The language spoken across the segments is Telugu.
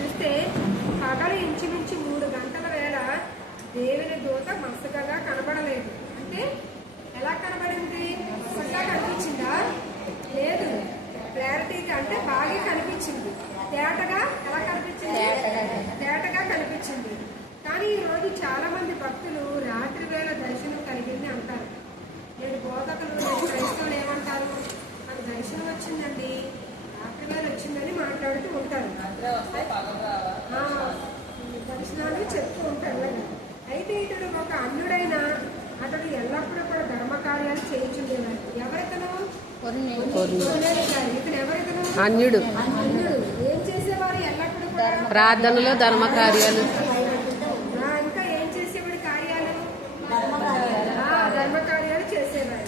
చూస్తే పగలు ఇంచుమించు 3 గంటల వేళ దేవుని దూత మసకగా కనబడలేదు. అంటే ఎలా కనబడింది? మసకగా కనిపించిందా? లేదు, క్లారిటీగా అంటే బాగా కనిపించింది. తేటగా ఎలా కనిపించింది? తేటగా కనిపించింది. కానీ ఈరోజు చాలా మంది భక్తులు రాత్రి వేళ దర్శనం కలిగింది అంటారు. నేను బోధకులు, నేను క్రైస్తవులు ఏమంటారు? నాకు దర్శనం వచ్చిందండి, రాత్రి వేళ వచ్చిందని మాట్లాడుతూ ఉంటారు. దర్శనాలు చెప్తూ ఉంటారు. అయితే ఇతడు ఒక అన్యుడైన అతడు ఎల్లప్పుడూ కూడా ధర్మ కార్యాలు చేయించుండేవాడు. ఎవరితను? ఇతను ఎవరితను? అన్యుడు. ఏం చేసేవారు? ఎల్లప్పుడూ కూడా ప్రార్థనలో ధర్మ కార్యాలు. ఇంకా ఏం చేసేవాడు? కార్యాలు, ధర్మ కార్యాలు చేసేవాడు.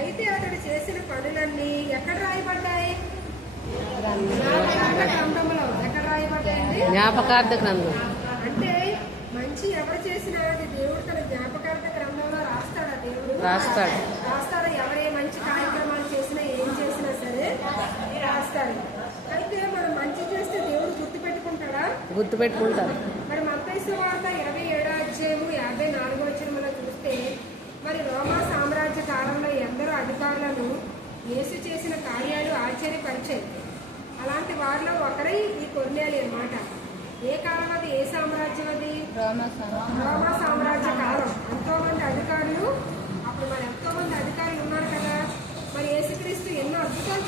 అయితే అతడు చేసిన పనులన్నీ ఎక్కడ రాయబడ్డాయి? గ్రంథంలో. ఎక్కడ రాయబడ్డాయండి? జ్ఞాపకార్థ గ్రంథం. అంటే మంచి ఎవరు చేసినా అది దేవుడు తన జ్ఞాపకార్థ గ్రంథంలో రాస్తాడా? దేవుడు రాస్తాడా? ఎవరే మంచి కార్యక్రమాలు చేసినా, ఏం చేసినా సరే రాస్తాడు. అయితే మనం మంచి చేస్తే దేవుడు గుర్తుపెట్టుకుంటారు. మరి మత్తయి సువార్త 27వ అధ్యాయము 54వ వచనంలో చూస్తే, మరి రోమా సామ్రాజ్య కాలంలో ఎందరో అధికారులను యేసు చేసిన కార్యాలు ఆశ్చర్యపరిచాయి. అలాంటి వారిలో ఒకరై ఈ కొర్నేలి అన్నమాట. ఏ కాలం అది? ఏ సామ్రాజ్యం అది? రోమా సామ్రాజ్య కాలం. ఎంతో మంది అధికారులు, అప్పుడు మరి ఎంతో మంది అధికారులు ఉన్నారు కదా. మరి యేసుక్రీస్తు ఎన్నో అద్భుతాలు